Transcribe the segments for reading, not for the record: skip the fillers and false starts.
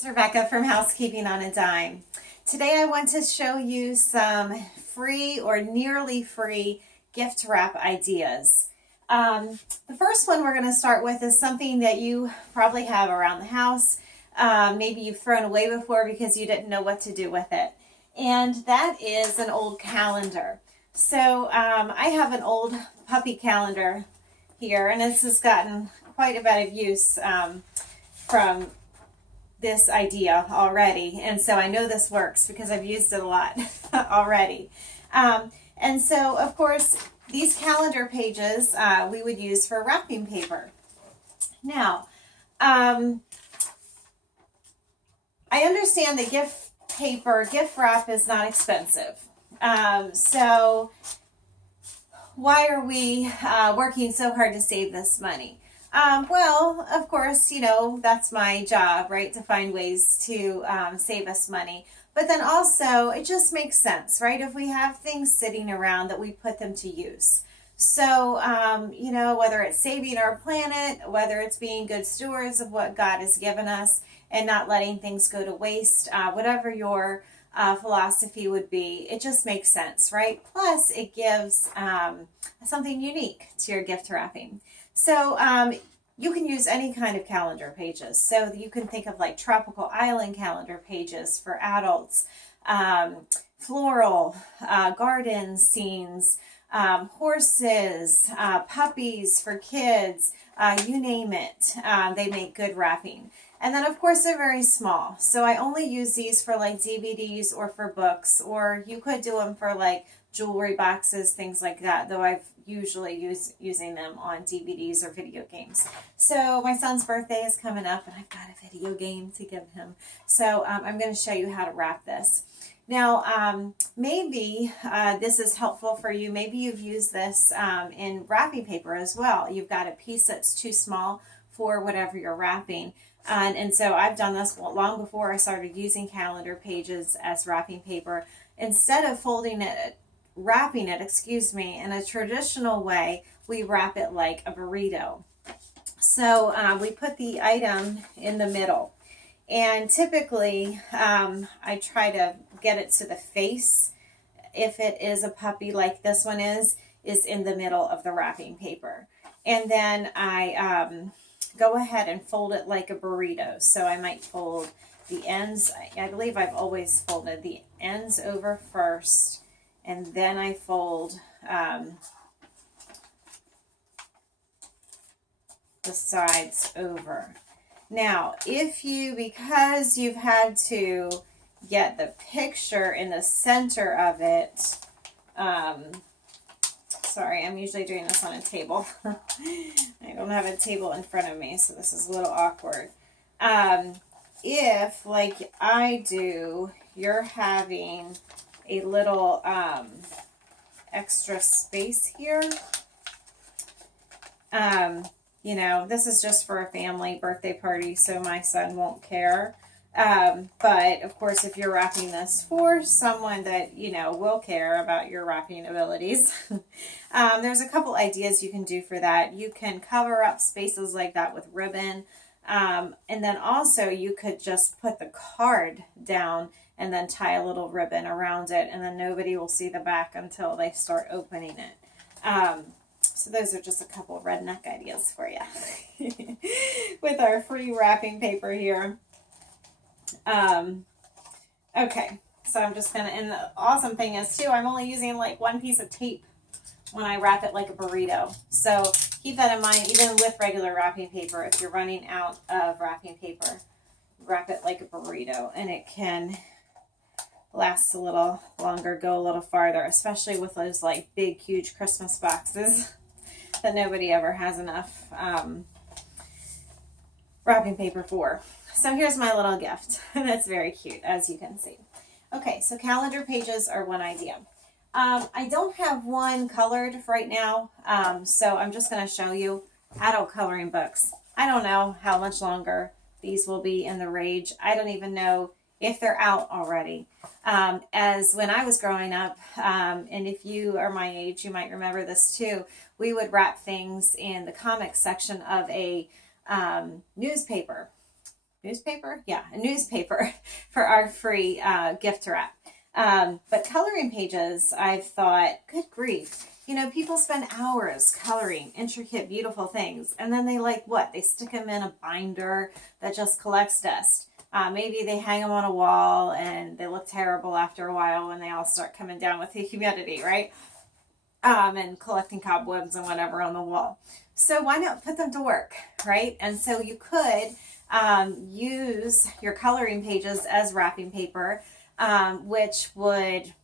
It's Rebecca from Housekeeping on a Dime. Today I want to show you some free or nearly free gift wrap ideas. The first one we're going to start with is something that you probably have around the house. Maybe you've thrown away before because you didn't know what to do with it. And that is an old calendar. So I have an old puppy calendar here, and this has gotten quite a bit of use from this idea already, and so I know this works because I've used it a lot already. And so of course these calendar pages we would use for wrapping paper. Now I understand that gift wrap is not expensive, so why are we working so hard to save this money? Well, of course, you know, that's my job, right? To find ways to save us money. But then also, it just makes sense, right? If we have things sitting around, that we put them to use. So, you know, whether it's saving our planet, whether it's being good stewards of what God has given us and not letting things go to waste, whatever your philosophy would be, it just makes sense, right? Plus, it gives something unique to your gift wrapping. So you can use any kind of calendar pages. So you can think of like tropical island calendar pages for adults, floral, garden scenes, horses, puppies for kids, you name it. They make good wrapping. And then of course they're very small. So I only use these for like DVDs or for books, or you could do them for like jewelry boxes, things like that, though I've usually using them on DVDs or video games. So my son's birthday is coming up and I've got a video game to give him. So I'm going to show you how to wrap this. Now, maybe this is helpful for you. Maybe you've used this in wrapping paper as well. You've got a piece that's too small for whatever you're wrapping. And so I've done this long before I started using calendar pages as wrapping paper. Instead of wrapping it in a traditional way, we wrap it like a burrito. So we put the item in the middle, and typically I try to get it to the face. If it is a puppy like this one is in the middle of the wrapping paper, and then I go ahead and fold it like a burrito. So I might fold the ends. I believe I've always folded the ends over first, and then I fold the sides over. Now, because you've had to get the picture in the center of it, sorry, I'm usually doing this on a table. I don't have a table in front of me, so this is a little awkward. If, like I do, you're having a little extra space here. You know, this is just for a family birthday party, so my son won't care. But of course, if you're wrapping this for someone that, you know, will care about your wrapping abilities, there's a couple ideas you can do for that. You can cover up spaces like that with ribbon. And then also you could just put the card down and then tie a little ribbon around it, and then nobody will see the back until they start opening it. So those are just a couple of redneck ideas for you with our free wrapping paper here. Okay, so I'm just gonna, and the awesome thing is too, I'm only using like one piece of tape when I wrap it like a burrito. So keep that in mind, even with regular wrapping paper. If you're running out of wrapping paper, wrap it like a burrito, and it can last a little longer, go a little farther, especially with those like big, huge Christmas boxes that nobody ever has enough wrapping paper for. So here's my little gift. That's very cute, as you can see. Okay, so calendar pages are one idea. I don't have one colored right now, so I'm just going to show you adult coloring books. I don't know how much longer these will be in the rage. I don't even know if they're out already. As when I was growing up, and if you are my age, you might remember this too, we would wrap things in the comics section of a newspaper. newspaper? Yeah, a newspaper for our free gift wrap. But coloring pages, I've thought, good grief. You know, people spend hours coloring intricate, beautiful things, and then they like what? They stick them in a binder that just collects dust. Maybe they hang them on a wall and they look terrible after a while when they all start coming down with the humidity, right? And collecting cobwebs and whatever on the wall. So why not put them to work, right? And so you could use your coloring pages as wrapping paper, which would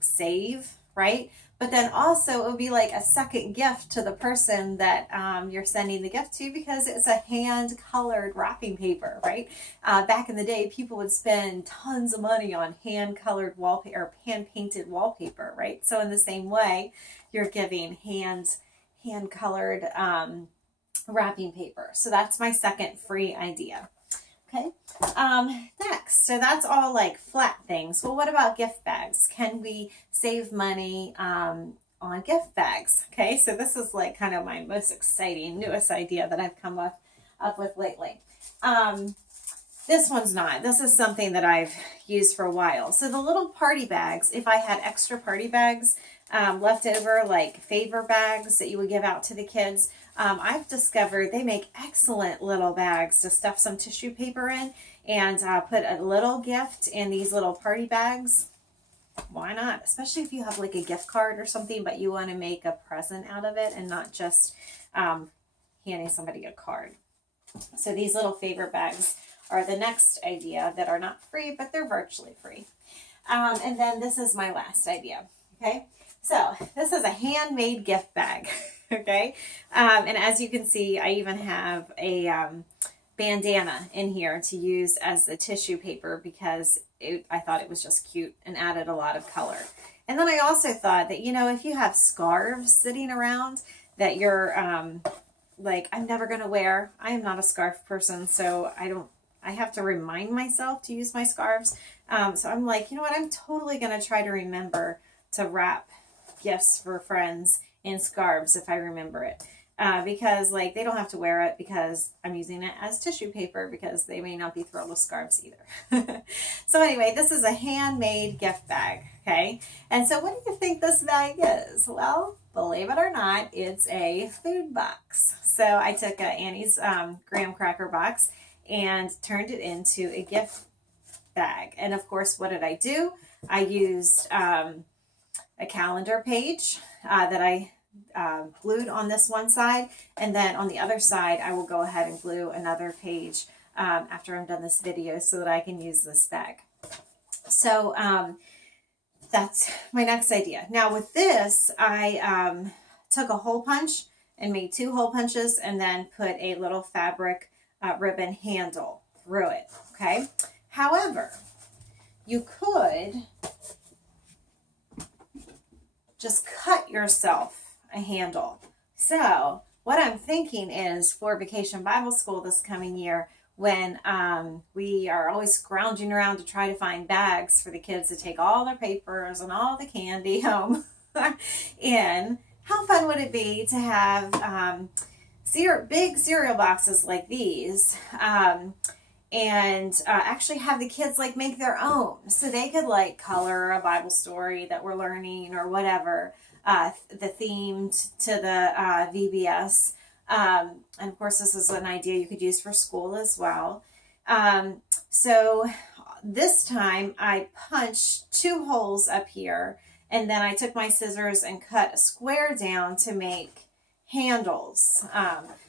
save, right? But then also it would be like a second gift to the person that you're sending the gift to, because it's a hand colored wrapping paper, right? Back in the day, people would spend tons of money on hand colored wallpaper or hand painted wallpaper, right? So in the same way, you're giving hand colored wrapping paper. So that's my second free idea. Okay. Next, so that's all like flat things. Well, what about gift bags? Can we save money on gift bags? Okay, so this is like kind of my most exciting, newest idea that I've come up with lately. This one's not. This is something that I've used for a while. So the little party bags, if I had extra party bags left over, like favor bags that you would give out to the kids, I've discovered they make excellent little bags to stuff some tissue paper in and put a little gift in these little party bags. Why not? Especially if you have like a gift card or something, but you want to make a present out of it and not just handing somebody a card. So these little favor bags are the next idea that are not free, but they're virtually free. And then this is my last idea. Okay. So this is a handmade gift bag. Okay. And as you can see, I even have a bandana in here to use as the tissue paper because I thought it was just cute and added a lot of color. And then I also thought that, you know, if you have scarves sitting around that you're like, I'm never going to wear. I am not a scarf person, so I have to remind myself to use my scarves. So I'm like, you know what? I'm totally going to try to remember to wrap gifts for friends in scarves if I remember it. Because like they don't have to wear it because I'm using it as tissue paper because they may not be thrilled with scarves either. So anyway, this is a handmade gift bag. Okay. And so what do you think this bag is? Well, believe it or not, it's a food box. So I took Annie's graham cracker box and turned it into a gift bag. And of course, what did I do? I used a calendar page that I glued on this one side, and then on the other side I will go ahead and glue another page after I'm done this video so that I can use this bag. So that's my next idea. Now with this, I took a hole punch and made 2 hole punches and then put a little fabric ribbon handle through it. Okay. However, you could just cut yourself a handle. So what I'm thinking is for Vacation Bible School this coming year, when we are always scrounging around to try to find bags for the kids to take all their papers and all the candy home in, how fun would it be to have big cereal boxes like these and actually have the kids like make their own, so they could like color a Bible story that we're learning or whatever, the theme to the VBS. And of course, this is an idea you could use for school as well. So this time I punched 2 holes up here, and then I took my scissors and cut a square down to make handles.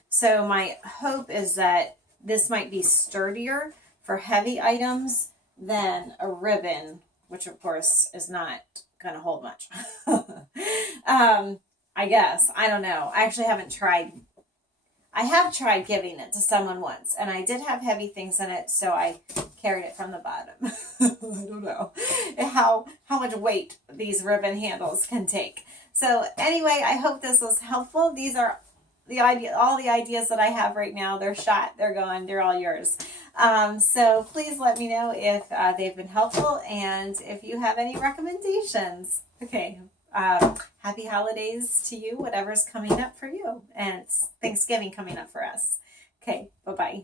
So my hope is that this might be sturdier for heavy items than a ribbon, which of course is not going to hold much. I guess. I don't know. I actually haven't tried. I have tried giving it to someone once, and I did have heavy things in it, so I carried it from the bottom. I don't know how much weight these ribbon handles can take. So anyway, I hope this was helpful. These are all the ideas that I have right now. They're shot, they're going, they're all yours. So please let me know if they've been helpful and if you have any recommendations. Okay. Happy holidays to you, whatever's coming up for you. And it's Thanksgiving coming up for us. Okay. Bye-bye.